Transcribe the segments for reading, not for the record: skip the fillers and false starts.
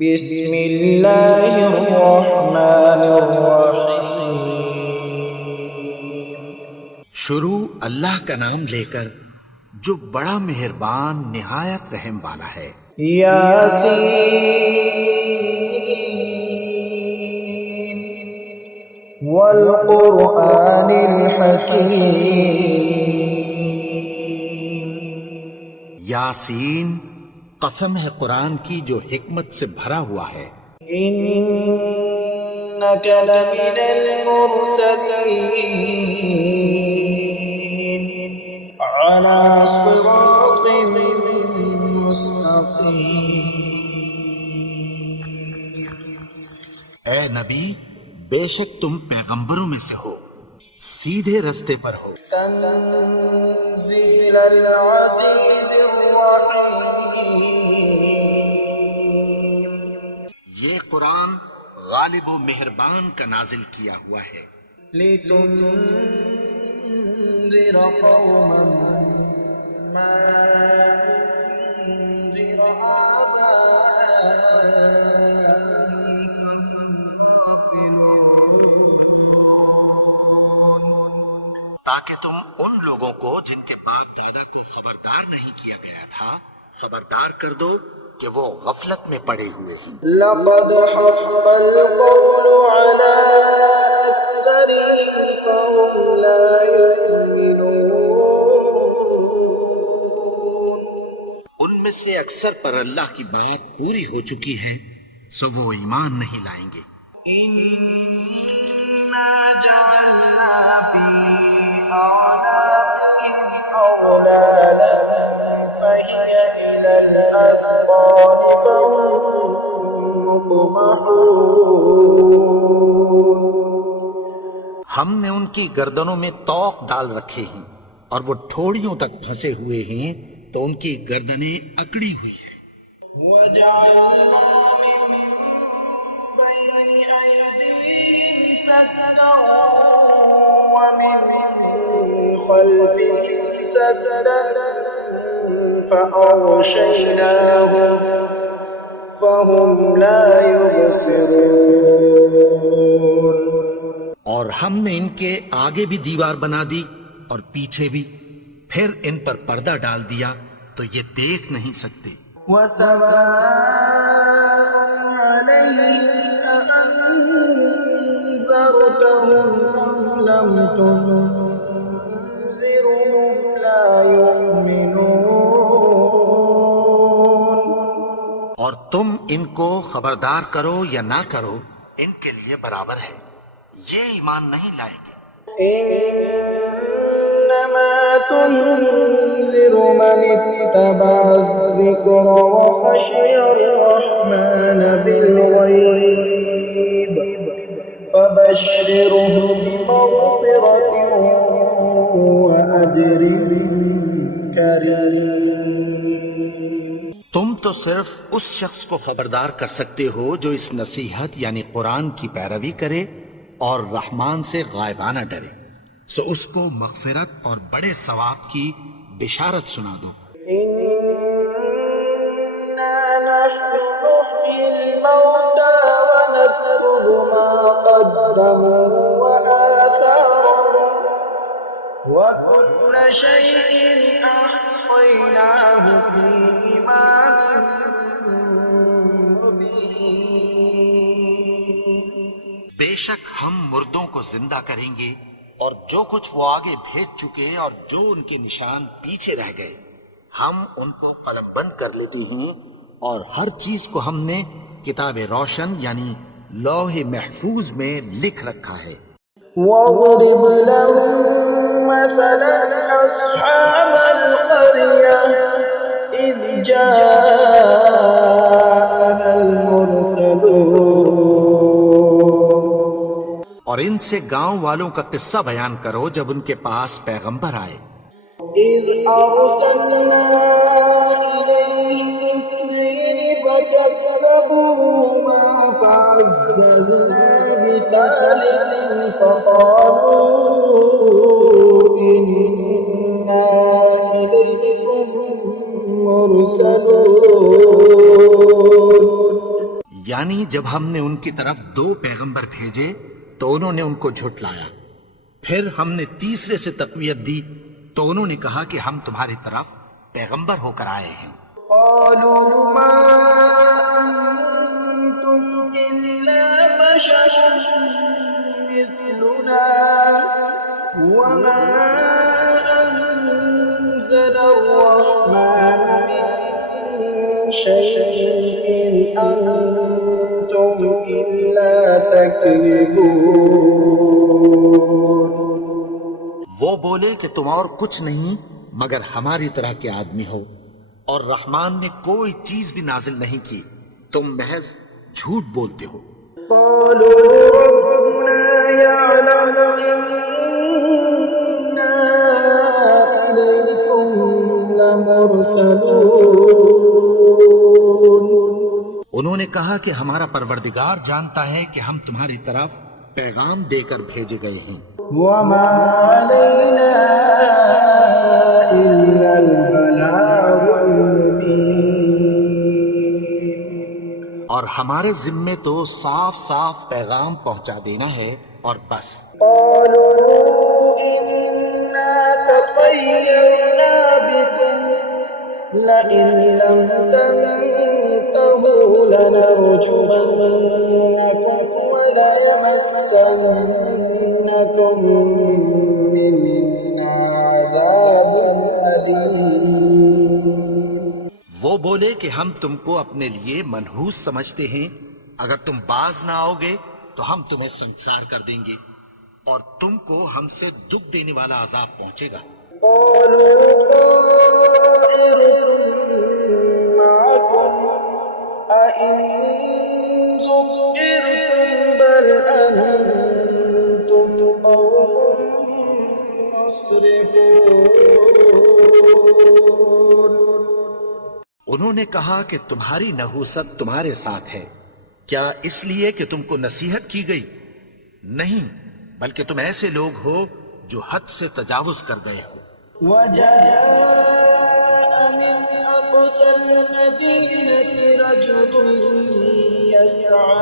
بسم اللہ الرحمن الرحیم۔ شروع اللہ کا نام لے کر جو بڑا مہربان نہایت رحم والا ہے۔ یاسین والقرآن الحکیم۔ یاسین، قسم ہے قرآن کی جو حکمت سے بھرا ہوا ہے۔ انک لمن المرسلین علی صراط مستقیم۔ اے نبی، بے شک تم پیغمبروں میں سے ہو، سیدھے رستے پر ہو۔ تنزیل العزیز الرحیم۔ یہ قرآن غالب و مہربان کا نازل کیا ہوا ہے۔ لتنذر قوما ما انذر آباؤهم تاکہ تم ان لوگوں کو جن کے باپ دادا کو خبردار نہیں کیا گیا تھا خبردار کر دو کہ وہ غفلت میں پڑے ہوئے ہیں۔ لقد حق القول على أكثرهم فهم لا يؤمنون۔ ان میں سے اکثر پر اللہ کی بات پوری ہو چکی ہے، سو وہ ایمان نہیں لائیں گے۔ إنا جعلنا في أعناقهم أغلالا فهي إلى الأذقان فهم مقمحون۔ ہم نے ان کی گردنوں میں طوق ڈال رکھے ہیں اور وہ ٹھوڑیوں تک پھنسے ہوئے ہیں، تو ان کی گردنیں اکڑی ہوئی ہیں۔ وجعلنا من بين أيديهم سدا ومن خلفهم سدا فأغشيناهم فهم لا يبصرون۔ اور ہم نے ان کے آگے بھی دیوار بنا دی اور پیچھے بھی، پھر ان پر پردہ ڈال دیا تو یہ دیکھ نہیں سکتے۔ وسواء عليهم أأنذرتهم أم لم تنذرهم لا يؤمنون۔ اور تم ان کو خبردار کرو یا نہ کرو، ان کے لیے برابر ہے، یہ ایمان نہیں لائیں گے۔ إنما تنذر من اتبع الذكر وخشي الرحمن بالغيب فبشره بمغفرة وأجر كريم۔ تم تو صرف اس شخص کو خبردار کر سکتے ہو جو اس نصیحت یعنی قرآن کی پیروی کرے اور رحمان سے غائبانہ ڈرے، سو اس کو مغفرت اور بڑے ثواب کی بشارت سنا دو۔ إنا نحن نحيي الموتى ونكتب ما قدموا وآثارهم وكل شيء أحصيناه في إمام مبين۔ بے شک ہم مردوں کو زندہ کریں گے، اور جو کچھ وہ آگے بھیج چکے اور جو ان کے نشان پیچھے رہ گئے ہم ان کو قلم بند کر لیتے ہیں، اور ہر چیز کو ہم نے کتاب روشن یعنی لوح محفوظ میں لکھ رکھا ہے۔ واضرب لهم مثلا أصحاب القرية إذ جاءها المرسلون۔ اور ان سے گاؤں والوں کا قصہ بیان کرو جب ان کے پاس پیغمبر آئے۔ إذ أرسلنا إليهم اثنين فكذبوهما فعززنا بثالث فقالوا إنا إليكم مرسلون۔ یعنی جب ہم نے ان کی طرف 2 پیغمبر بھیجے تو انہوں نے ان کو جھٹلایا، پھر ہم نے تیسرے سے تقویت دی تو انہوں نے کہا کہ ہم تمہاری طرف پیغمبر ہو کر آئے ہیں۔ قالوا ما أنتم إلا بشر مثلنا وما أنزل الرحمن من شيء إن أنتم إلا تكذبون۔ وہ بولے کہ تم اور کچھ نہیں مگر ہماری طرح کے آدمی ہو، اور رحمان نے کوئی چیز بھی نازل نہیں کی، تم محض جھوٹ بولتے ہو۔ قالوا ربنا يعلم إنا إليكم لمرسلون۔ انہوں نے کہا کہ ہمارا پروردگار جانتا ہے کہ ہم تمہاری طرف پیغام دے کر بھیجے گئے ہیں، وما علينا إلا البلاغ المبين۔ اور ہمارے ذمے تو صاف صاف پیغام پہنچا دینا ہے اور بس۔ قالوا إنا تطيرنا بكم لئن لم تنتهوا لنرجمنكم وليمسنكم منا عذاب أليم۔ وہ بولے کہ ہم تم کو اپنے لیے منحوس سمجھتے ہیں، اگر تم باز نہ آؤ گے تو ہم تمہیں سنسار کر دیں گے اور تم کو ہم سے دکھ دینے والا عذاب پہنچے گا۔ قالوا طائركم معكم أئن ذكرتم بل أنتم قوم مسرفون۔ انہوں نے کہا کہ تمہاری نحوست تمہارے ساتھ ہے، کیا اس لیے کہ تم کو نصیحت کی گئی؟ نہیں، بلکہ تم ایسے لوگ ہو جو حد سے تجاوز کر گئے ہو۔ وجاء من أقصى المدينة رجل يسعى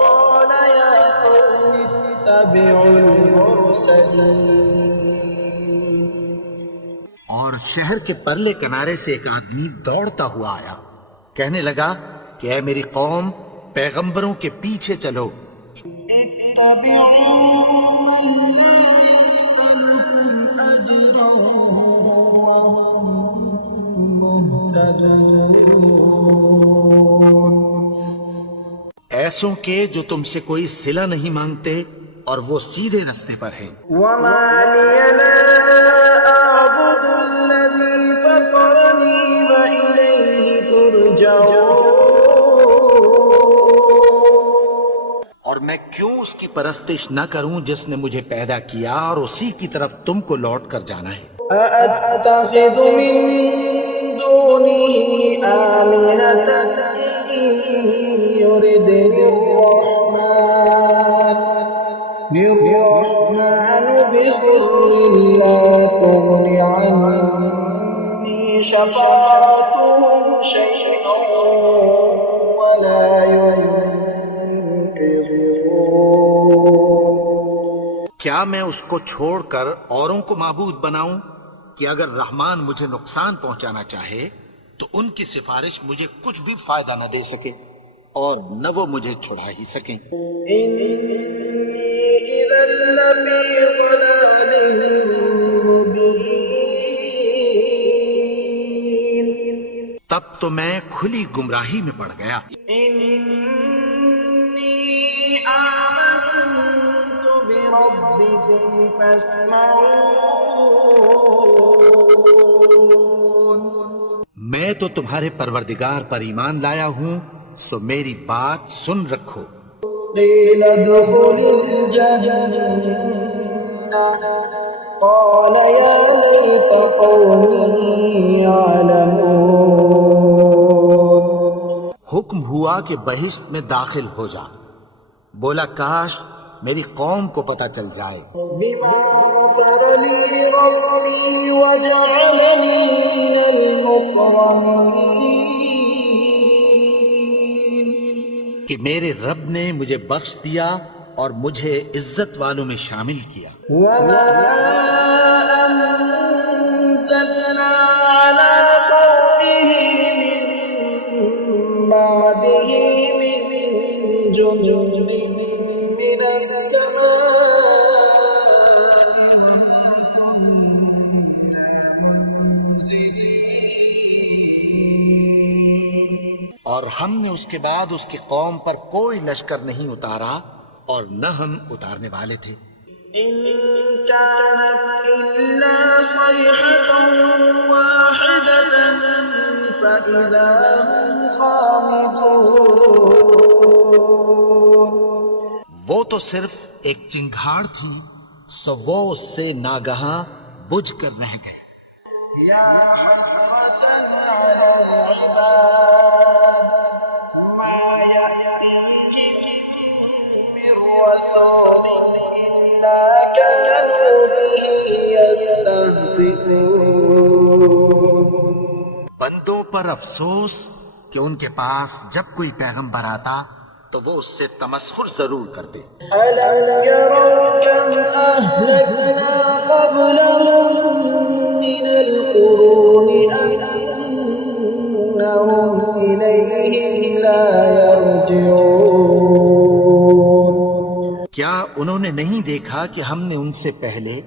قال يا قوم اتبعوا المرسلين۔ اور شہر کے پرلے کنارے سے ایک آدمی دوڑتا ہوا آیا، کہنے لگا کہ اے میری قوم، پیغمبروں کے پیچھے چلو۔ اتبعوا من لا يسألكم أجرا وهم مهتدون۔ ایسوں کے جو تم سے کوئی صلہ نہیں مانگتے اور وہ سیدھے رستے پر ہیں۔ وما لي لا أعبد الذي فطرني وإليه ترجعون۔ اور میں کیوں اس کی پرستش نہ کروں جس نے مجھے پیدا کیا اور اسی کی طرف تم کو لوٹ کر جانا ہے۔ أأتخذ من دونه آلهة إن يردني الرحمن بضر لا تغن عني شفاعتهم شيئا ولا ينقذون۔ کیا میں اس کو چھوڑ کر اوروں کو معبود بناؤں کہ اگر رحمان مجھے نقصان پہنچانا چاہے تو ان کی سفارش مجھے کچھ بھی فائدہ نہ دے سکے اور نہ وہ مجھے چھڑا ہی سکیں۔ إني إذا لفي ضلال مبين۔ تب تو میں کھلی گمراہی میں پڑ گیا۔ إني آمنت بربكم فاسمعون۔ میں تو تمہارے پروردگار پر ایمان لایا ہوں، سو میری بات سن رکھو۔ قيل ادخل الجنة قال يا ليت قومي يعلمون۔ حکم ہوا کہ بہشت میں داخل ہو جا، بولا کاش میری قوم کو پتہ چل جائے۔ بما غفر لي ربي وجعلني من المكرمين۔ کہ میرے رب نے مجھے بخش دیا اور مجھے عزت والوں میں شامل کیا۔ وما أنزلنا على قومه من بعده من جند من السماء وما كنا منزلين۔ اور ہم نے اس کے بعد اس کی قوم پر کوئی لشکر نہیں اتارا اور نہ ہم اتارنے والے تھے۔ إن كانت إلا صيحة واحدة فإذا هم خامدون۔ وہ تو صرف ایک چنگھاڑ تھی، سو وہ اس سے ناگہاں بجھ کر رہ گئے۔ يا حسرة على العباد ما يأتيهم من رسول إلا كانوا به يستهزئون۔ بندوں پر افسوس کہ ان کے پاس جب کوئی پیغمبر آتا تو وہ اس سے تمسخر ضرور کرتے۔ ألم يروا كم أهلكنا قبلهم من القرون أنهم إليهم لا يرجعون۔ کیا انہوں نے نہیں دیکھا کہ ہم نے ان سے پہلے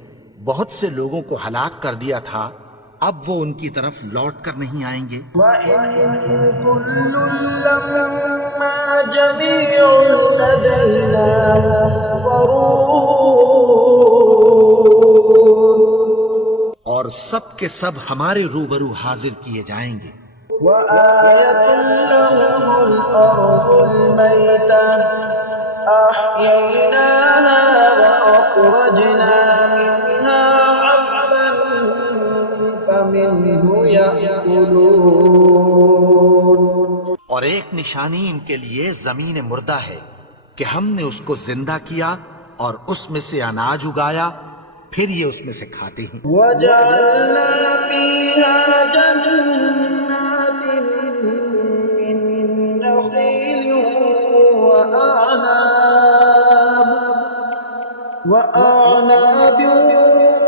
بہت سے لوگوں کو ہلاک کر دیا تھا، اب وہ ان کی طرف لوٹ کر نہیں آئیں گے؟ وَإِن كُلٌّ لَّمَّا جَمِيعٌ لَّدَيْنَا مُحْضَرُونَ۔ اور سب کے سب ہمارے روبرو حاضر کیے جائیں گے۔ وَآيَةٌ لَّهُمُ الْأَرْضُ الْمَيْتَةُ أَحْيَيْنَاهَا وَأَخْرَجْنَا مِنْهَا حَبًّا فَمِنْهُ يَأْكُلُونَ۔ اور ایک نشانی ان کے لیے زمین مردہ ہے کہ ہم نے اس کو زندہ کیا اور اس میں سے اناج اگایا، پھر یہ اس میں سے کھاتے ہیں۔ وَجَعَلْنَا فِيهَا جَنَّاتٍ مِّن نَّخِيلٍ وَأَعْنَابٍ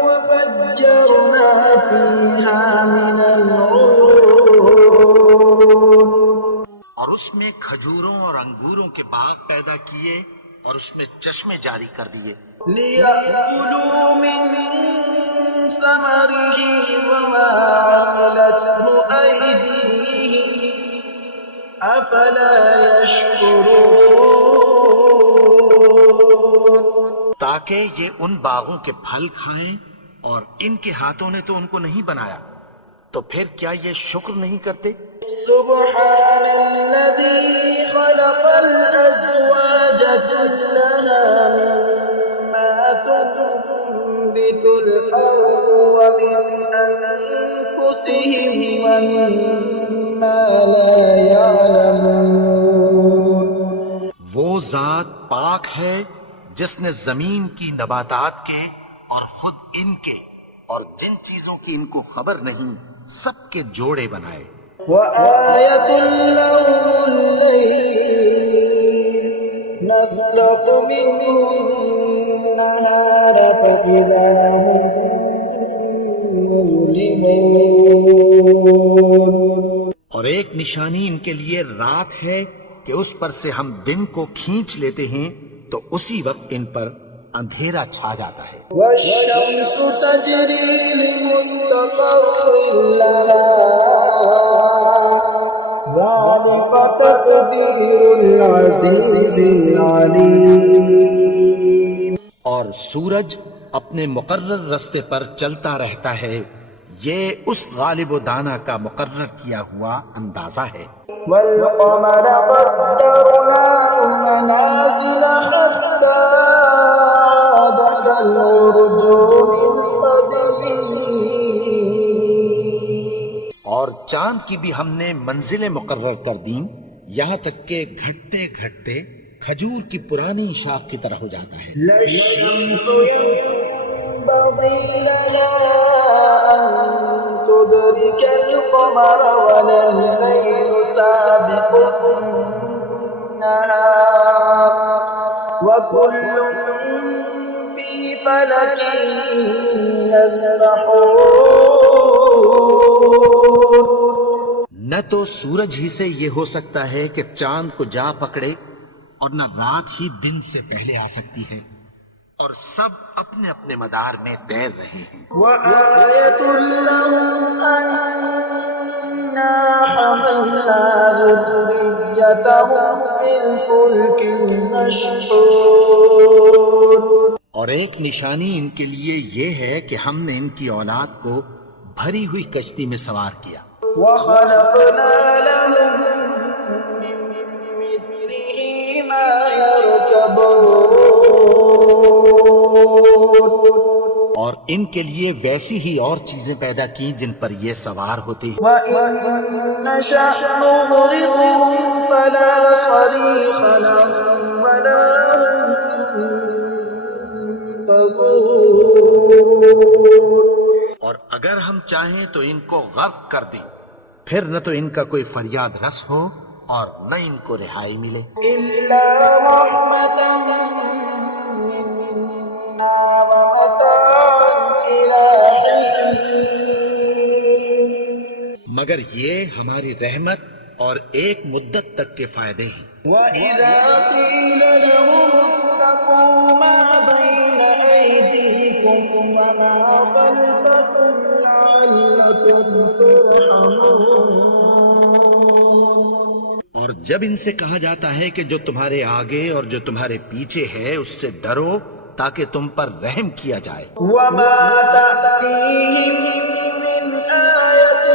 وَفَجَّرْنَا فِيهَا مِنَ الْعُيُونِ۔ اور اس میں کھجوروں اور انگوروں کے باغ پیدا کیے اور اس میں چشمے جاری کر دیے۔ لِيَأْكُلُوا مِن ثَمَرِهِ وَمَا عَمِلَتْهُ أَيْدِيهِمْ أَفَلَا يَشْكُرُونَ۔ تاکہ یہ ان باغوں کے پھل کھائیں اور ان کے ہاتھوں نے تو ان کو نہیں بنایا، تو پھر کیا یہ شکر نہیں کرتے؟ سبحان الذي خلق الأزواج كلها مما تنبت الأرض ومن أنفسهم ومما لا يعلمون۔ وہ ذات پاک ہے جس نے زمین کی نباتات کے اور خود ان کے اور جن چیزوں کی ان کو خبر نہیں سب کے جوڑے بنائے۔ وآية لهم الليل نسلق منه النهار فإذا هم مظلمون۔ اور ایک نشانی ان کے لیے رات ہے کہ اس پر سے ہم دن کو کھینچ لیتے ہیں تو اسی وقت ان پر اندھیرا چھا جاتا ہے۔ والشمس تجري لمستقر لها ذلك تقدير العزيز العليم۔ اور سورج اپنے مقرر رستے پر چلتا رہتا ہے، یہ اس غالب و دانا کا مقرر کیا ہوا اندازہ ہے۔ والقمر قدرناه منازل حتى عاد كالعرجون القديم۔ اور چاند کی بھی ہم نے منزلیں مقرر کر دیں، یہاں تک کہ گھٹتے گھٹتے کھجور کی پرانی شاخ کی طرح ہو جاتا ہے۔ لا الشمس ينبغي لها أن تدرك القمر ولا الليل سابق النهار وكل في فلك يسبحون. نہ تو سورج ہی سے یہ ہو سکتا ہے کہ چاند کو جا پکڑے اور نہ رات ہی دن سے پہلے آ سکتی ہے، اور سب اپنے اپنے مدار میں تیر رہے ہیں. وآية لهم أنا حملنا ذريتهم في الفلك المشحون. اور ایک نشانی ان کے لیے یہ ہے کہ ہم نے ان کی اولاد کو بھری ہوئی کشتی میں سوار کیا. وخلقنا لهم من مثله ما يركبون. اور ان کے لیے ویسی ہی اور چیزیں پیدا کی جن پر یہ سوار ہوتے ہیں. وَإِن نَّشَأْ نُغْرِقْهُمْ فَلَا صَرِيخَ لَهُمْ وَلَا هُمْ ينقذون. اور اگر ہم چاہیں تو ان کو غرق کر دیں، پھر نہ تو ان کا کوئی فریاد رس ہو اور نہ ان کو رہائی ملے. إِلَّا رَحْمَةً مِّنَّا وَمَتَاعًا إِلَىٰ حِينٍ. مگر یہ ہماری رحمت اور ایک مدت تک کے فائدے ہیں. وَإِذَا قِيلَ لَهُمُ اتَّقُوا مَا بَيْنَ أَيْدِيكُمْ وَمَا خَلْفَكُمْ لَعَلَّكُمْ تُرْحَمُونَ. اور جب ان سے کہا جاتا ہے کہ جو تمہارے آگے اور جو تمہارے پیچھے ہے اس سے ڈرو تاکہ تم پر رحم کیا جائے. وَمَا تَأْتِيهِم مِّنْ آيَةٍ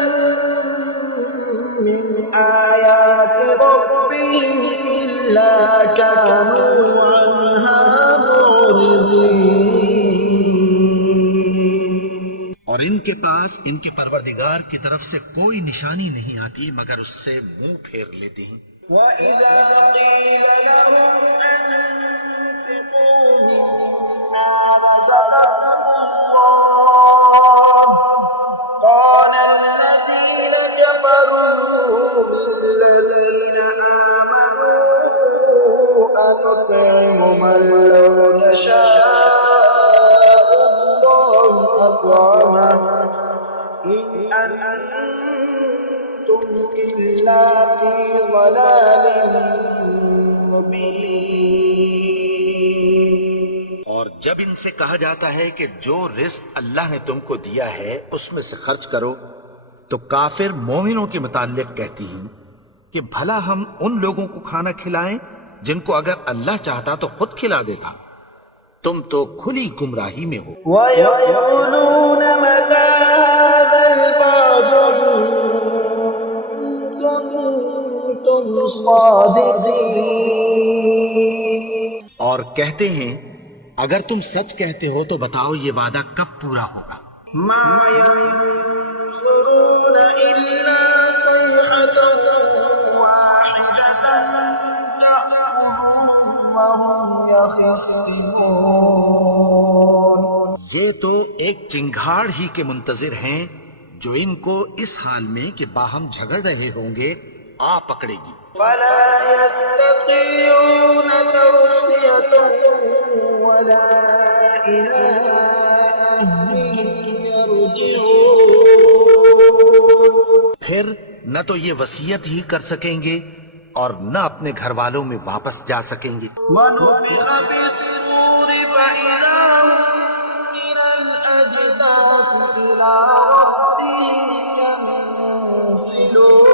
مِّنْ آيَاتِ رَبِّهِمْ إِلَّا كَانُوا عَنْهَا مُعْرِضِينَ. اور ان کے پاس ان کے پروردگار کی طرف سے کوئی نشانی نہیں آتی مگر اس سے منہ پھیر لیتے ہیں. وَإِذَا قِيلَ لَهُمْ أَنفِقُوا مِمَّا رَزَقَكُمُ اللَّهُ قَالَ الَّذِينَ كَفَرُوا لِلَّذِينَ آمَنُوا أَنُطْعِمُ مَن لَّوْ يَشَاءُ اللَّهُ أَطْعَمَهُ إِنْ أَنتُمْ إِلَّا فِي ضَلَالٍ مُّبِينٍ. اور جب ان سے کہا جاتا ہے کہ جو رزق اللہ نے تم کو دیا ہے اس میں سے خرچ کرو، تو کافر مومنوں کے متعلق کہتی ہیں کہ بھلا ہم ان لوگوں کو کھانا کھلائیں جن کو اگر اللہ چاہتا تو خود کھلا دیتا. تم تو کھلی گمراہی میں ہو. وَيَقُولُونَ مَتَىٰ هَٰذَا الْوَعْدُ إِن كُنتُمْ صَادِقِينَ. اور کہتے ہیں اگر تم سچ کہتے ہو تو بتاؤ یہ وعدہ کب پورا ہوگا. مَا يَنظُرُونَ إِلَّا صَيْحَةً وَاحِدَةً تَأْخُذُهُمْ وَهُمْ يَخِصِّمُونَ. یہ تو ایک چنگھاڑ ہی کے منتظر ہیں جو ان کو اس حال میں کہ باہم جھگڑ رہے ہوں گے آ پکڑے گی. فَلَا يَسْتَطِيعُونَ تَوْصِيَةً وَلَا إِلَىٰ أَهْلِهِمْ يَرْجِعُونَ. پھر نہ تو یہ وصیت ہی کر سکیں گے اور نہ اپنے گھر والوں میں واپس جا سکیں گے. وَنُفِخَ فِي الصُّورِ فَإِذَا هُم مِّنَ الْأَجْدَاثِ إِلَىٰ رَبِّهِمْ يَنسِلُونَ.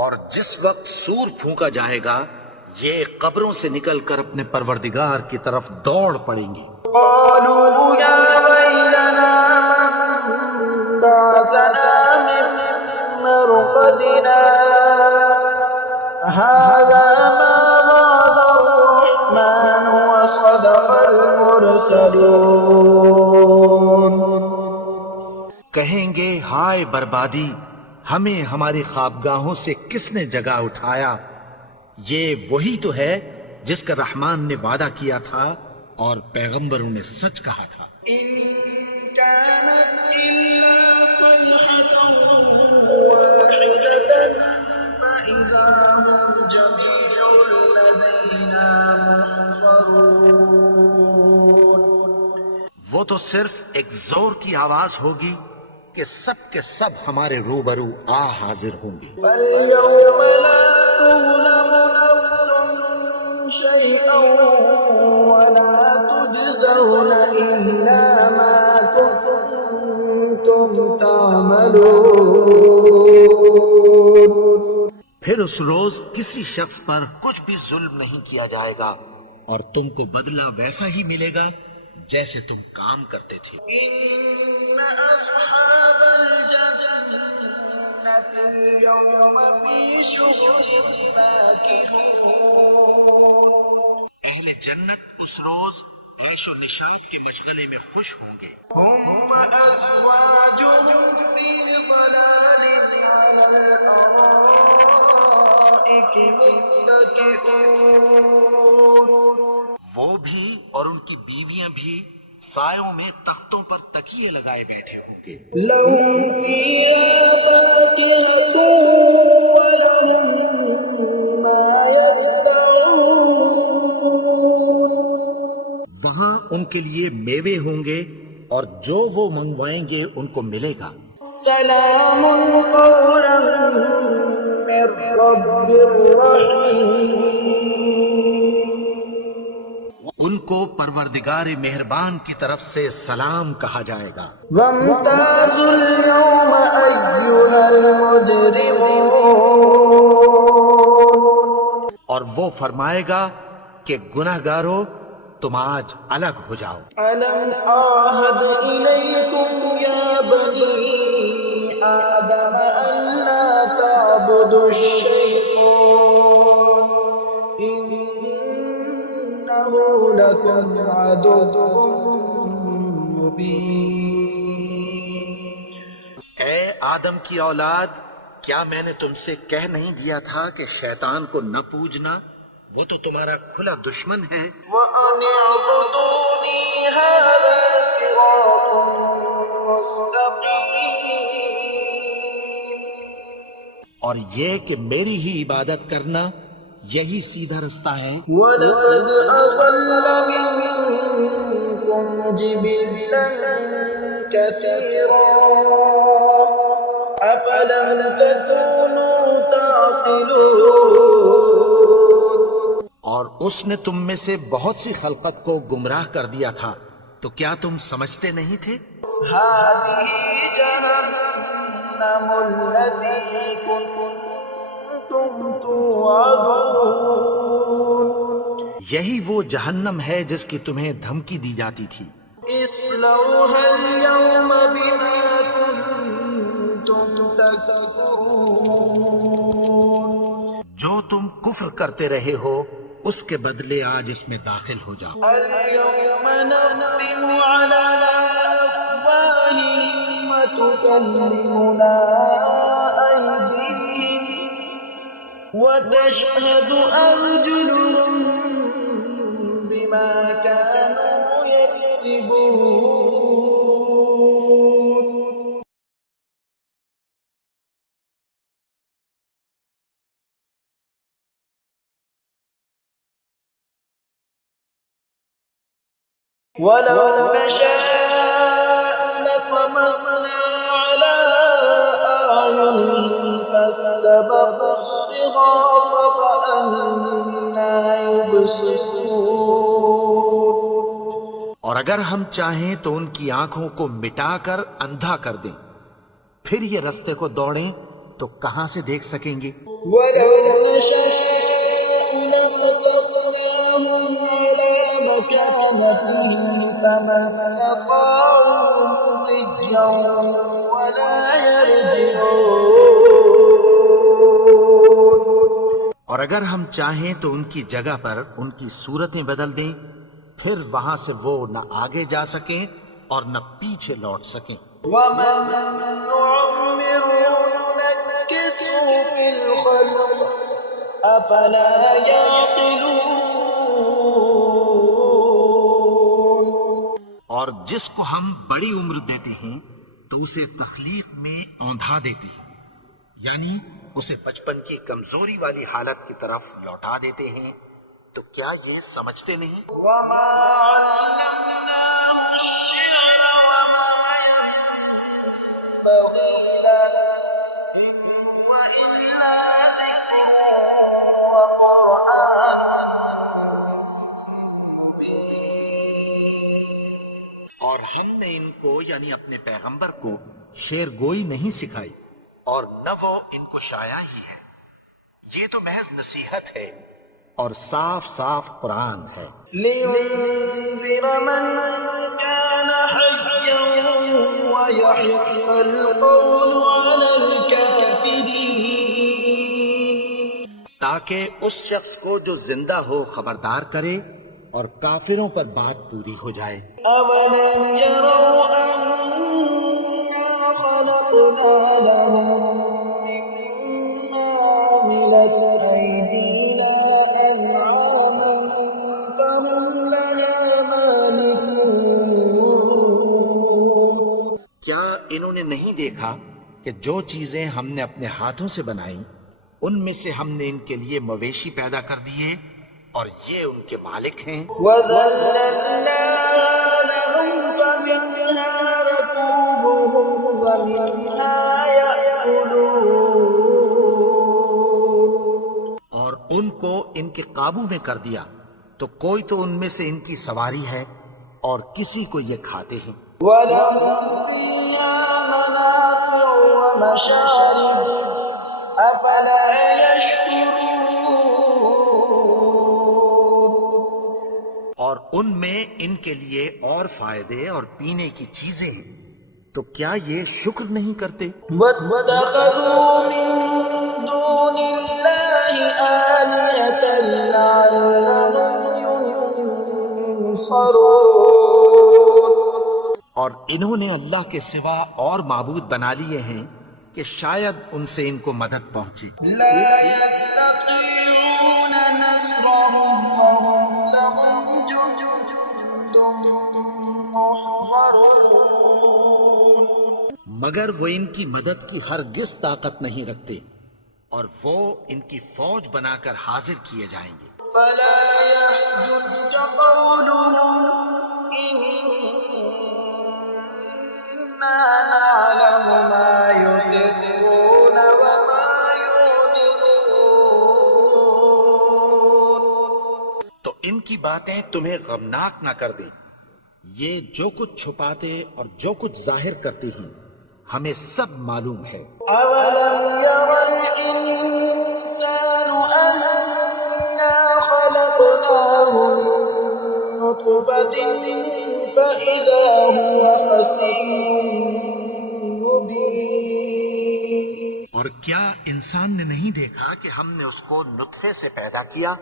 اور جس وقت سور پھونکا جائے گا یہ قبروں سے نکل کر اپنے پروردگار کی طرف دوڑ پڑیں گے. قَالُوا يَا وَيْلَنَا مَن بَعَثَنَا مِن مَّرْقَدِنَا هَٰذَا مَا وَعَدَ الرَّحْمَٰنُ وَصَدَقَ الْمُرْسَلُونَ. کہیں گے ہائے بربادی، ہمیں ہماری خوابگاہوں سے کس نے جگا اٹھایا. یہ وہی تو ہے جس کا رحمان نے وعدہ کیا تھا اور پیغمبروں نے سچ کہا تھا. إِن كَانَتْ إِلَّا صَيْحَةً وَاحِدَةً فَإِذَا هُمْ وہ تو صرف ایک زور کی آواز ہوگی کہ سب کے سب ہمارے روبرو حاضر ہوں گے. فَالْيَوْمَ لَا تُظْلَمُ نَفْسٌ شَيْئًا وَلَا تُجْزَوْنَ إِلَّا مَا كُنتُمْ تَعْمَلُونَ. پھر اس روز کسی شخص پر کچھ بھی ظلم نہیں کیا جائے گا اور تم کو بدلہ ویسا ہی ملے گا جیسے تم کام کرتے تھے. إِنَّ أَصْحَابَ الْجَنَّةِ الْيَوْمَ فِي شُغُلٍ فَاكِهُونَ. اہل جنت اس روز عیش و نشاط کے مشغلے میں خوش ہوں گے. هُمْ وَأَزْوَاجُهُمْ فِي ظِلَالٍ عَلَى الْأَرَائِكِ مُتَّكِئُونَ. وہ بھی اور ان کی بیویاں بھی سایوں میں تختوں پر تکیے لگائے بیٹھے ہوں گے. لَهُمْ فِيهَا فَاكِهَةٌ وَلَهُمْ مَا يَدَّعُونَ. وہاں ان کے لیے میوے ہوں گے اور جو وہ منگوائیں گے ان کو ملے گا. سلام قولا من رب رحیم. ان کو پروردگار مہربان کی طرف سے سلام کہا جائے گا. وامتازوا اليوم أيها المجرمون. اور وہ فرمائے گا کہ گنہگارو تم آج الگ ہو جاؤ. ألم أعهد إليكم يا بني آدم ألا تعبدوا الشيطان إنه لكم عدو مبين. اے آدم کی اولاد، کیا میں نے تم سے کہہ نہیں دیا تھا کہ شیطان کو نہ پوجنا؟ وہ تو تمہارا کھلا دشمن ہے. وَأَنِ اعْبُدُونِي هَذَا صِرَاطٌ مُسْتَقِيمٌ. اور یہ کہ میری ہی عبادت کرنا یہی سیدھا رستہ ہے. وَلَقَدْ أَضَلَّ مِنكُمْ جِبِلًّا كَثِيرًا أَفَلَمْ تَكُونُوا تَعْقِلُونَ. اور اس نے تم میں سے بہت سی خلقت کو گمراہ کر دیا تھا، تو کیا تم سمجھتے نہیں تھے؟ هَذِهِ جَهَنَّمُ الَّتِي كُنتُمْ تُوعَدُونَ. یہی وہ جہنم ہے جس کی تمہیں دھمکی دی جاتی تھی. اصْلَوْهَا الْيَوْمَ بِمَا كُنتُمْ تَكْفُرُونَ. جو تم کفر کرتے رہے ہو اس کے بدلے آج اس میں داخل ہو جاؤ. الْيَوْمَ نَخْتِمُ عَلَىٰ أَفْوَاهِهِمْ وَتُكَلِّمُنَا أَيْدِيهِمْ وَتَشْهَدُ أَرْجُلُهُم بِمَا كَانُوا يَكْسِبُونَ. وَلَوْ نَشَاءُ لَطَمَسْنَا عَلَىٰ أَعْيُنِهِمْ فَاسْتَبَقُوا الصِّرَاطَ فَأَنَّىٰ يُبْصِرُونَ. اور اگر ہم چاہیں تو ان کی آنکھوں کو مٹا کر اندھا کر دیں، پھر یہ رستے کو دوڑیں تو کہاں سے دیکھ سکیں گے؟ وَلَوْ نَشَاءُ لَمَسَخْنَاهُمْ عَلَىٰ مَكَانَتِهِمْ فَمَا اسْتَطَاعُوا مُضِيًّا وَلَا يَرْجِعُونَ. اور اگر ہم چاہیں تو ان کی جگہ پر ان کی صورتیں بدل دیں، پھر وہاں سے وہ نہ آگے جا سکیں اور نہ پیچھے لوٹ سکیں. وَمَن نُّعَمِّرْهُ نُنَكِّسْهُ فِي الْخَلْقِ أَفَلَا يَعْقِلُونَ. اور جس کو ہم بڑی عمر دیتے ہیں تو اسے تخلیق میں اوندھا دیتے ہیں، یعنی اسے بچپن کی کمزوری والی حالت کی طرف لوٹا دیتے ہیں، تو کیا یہ سمجھتے نہیں؟ وَمَا عَلَّمْنَاهُ الشِّعْرَ بخيلا إن هو إلا ذكر وقرآن مبين. اور ہم نے ان کو یعنی اپنے پیغمبر کو شعر گوئی نہیں سکھائی اور نہ وہ ان کو شایا ہی ہے، یہ تو محض نصیحت ہے اور صاف صاف قرآن ہے، لينذر من كان حيا ويحق القول على الكافرين. تاکہ اس شخص کو جو زندہ ہو خبردار کرے اور کافروں پر بات پوری ہو جائے. أولم يروا أنا خلقنا لهم مما عملت أيدينا أنعاما فهم لها مالكون. کیا انہوں نے نہیں دیکھا کہ جو چیزیں ہم نے اپنے ہاتھوں سے بنائیں ان میں سے ہم نے ان کے لیے مویشی پیدا کر دیے اور یہ ان کے مالک ہیں. وَذَلَّلْنَاهَا لَهُمْ فَمِنْهَا رَكُوبُهُمْ وَمِنْهَا يَأْكُلُونَ. اور ان کو ان کے قابو میں کر دیا تو کوئی تو ان میں سے ان کی سواری ہے اور کسی کو یہ کھاتے ہیں. وَلَهُمْ فِيهَا مَنَافِعُ وَمَشَارِبُ أَفَلَا يَشْكُرُونَ. اور ان میں ان کے لیے اور فائدے اور پینے کی چیزیں ہیں تو کیا یہ شکر نہیں کرتے؟ وَاتَّخَذُوا مِن دُونِ اللَّهِ آلِهَةً لَعَلَّهُمْ يُنصَرُونَ. اور انہوں نے اللہ کے سوا اور معبود بنا لیے ہیں کہ شاید ان سے ان کو مدد پہنچے. لَا يَسْتَطِيعُونَ نَصْرَهُمْ وَهُمْ لَهُمْ جُندٌ مُّحْضَرُونَ. مگر وہ ان کی مدد کی ہرگز طاقت نہیں رکھتے اور وہ ان کی فوج بنا کر حاضر کیے جائیں گے. فَلَا يَحْزُنكَ قَوْلُهُمْ إِنَّا نَعْلَمُ مَا يُسِرُّونَ وَمَا يُعْلِنُونَ. تو ان کی باتیں تمہیں غمناک نہ کر دیں، یہ جو کچھ چھپاتے اور جو کچھ ظاہر کرتے ہیں ہمیں سب معلوم ہے. أَوَلَمْ يَرَ الْإِنسَانُ أَنَّا خَلَقْنَاهُ مِن نُّطْفَةٍ فَإِذَا هُوَ خَصِيمٌ مُّبِينٌ. اور کیا انسان نے نہیں دیکھا کہ ہم نے اس کو نطفے سے پیدا کیا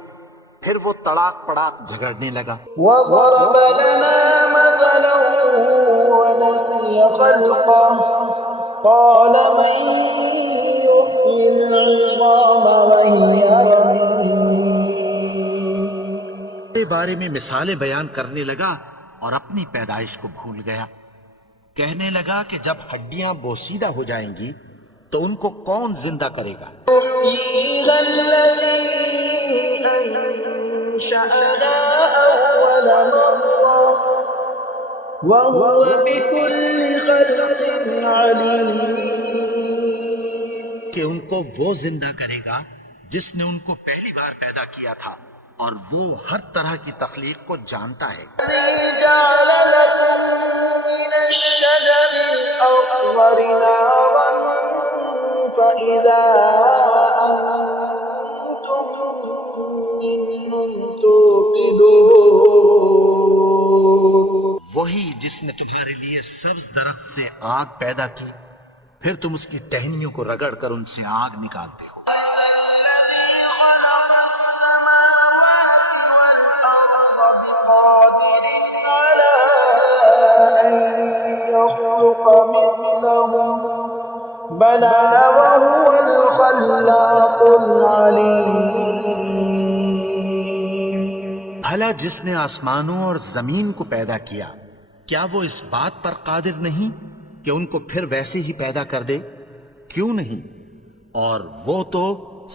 پھر وہ تڑاک پڑاک جھگڑنے لگا. وَضَرَبَ لَنَا مَثَلًا وَنَسِيَ خَلْقَهُ قَالَ مَن يُحْيِي الْعِظَامَ وَهِيَ رَمِيمٌ. کے بارے میں مثالیں بیان کرنے لگا اور اپنی پیدائش کو بھول گیا. کہنے لگا کہ جب ہڈیاں بوسیدہ ہو جائیں گی تو ان کو کون زندہ کرے گا؟ يحييها الذي أنشأها أول مرة وهو بكل خلق عليم. کہ ان کو وہ زندہ کرے گا جس نے ان کو پہلی بار پیدا کیا تھا اور وہ ہر طرح کی تخلیق کو جانتا ہے. الذي جعل لكم من الشجر الأخضر نارا فإذا أنتم منه توقدون. وہی جس نے تمہارے لیے سبز درخت سے آگ پیدا کی پھر تم اس کی ٹہنیوں کو رگڑ کر ان سے آگ نکالتے ہو. الذي خلق السماوات والأرض بقادر على أن يخلق مثلهم بلى وهو الخلاق العليم. بھلا جس نے آسمانوں اور زمین کو پیدا کیا کیا وہ اس بات پر قادر نہیں کہ ان کو پھر ویسے ہی پیدا کر دے؟ کیوں نہیں؟ اور وہ تو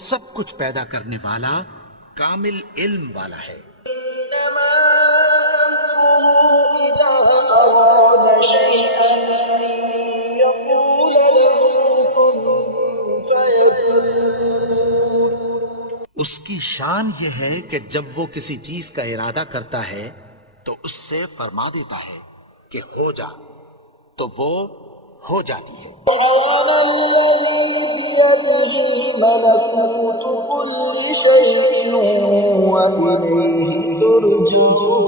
سب کچھ پیدا کرنے والا کامل علم والا ہے. إنما أمره إذا أراد شيئا أن يقول اس کی شان یہ ہے کہ جب وہ کسی چیز کا ارادہ کرتا ہے تو اس سے فرما دیتا ہے کہ ہو جا، تو وہ ہو جاتی ہے۔ سبحان الذي بيده ملكوت كل شيء وإليه ترجعون۔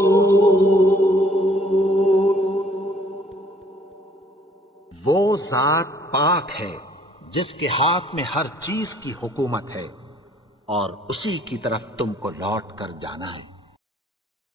وہ ذات پاک ہے جس کے ہاتھ میں ہر چیز کی حکومت ہے اور اسی کی طرف تم کو لوٹ کر جانا ہے۔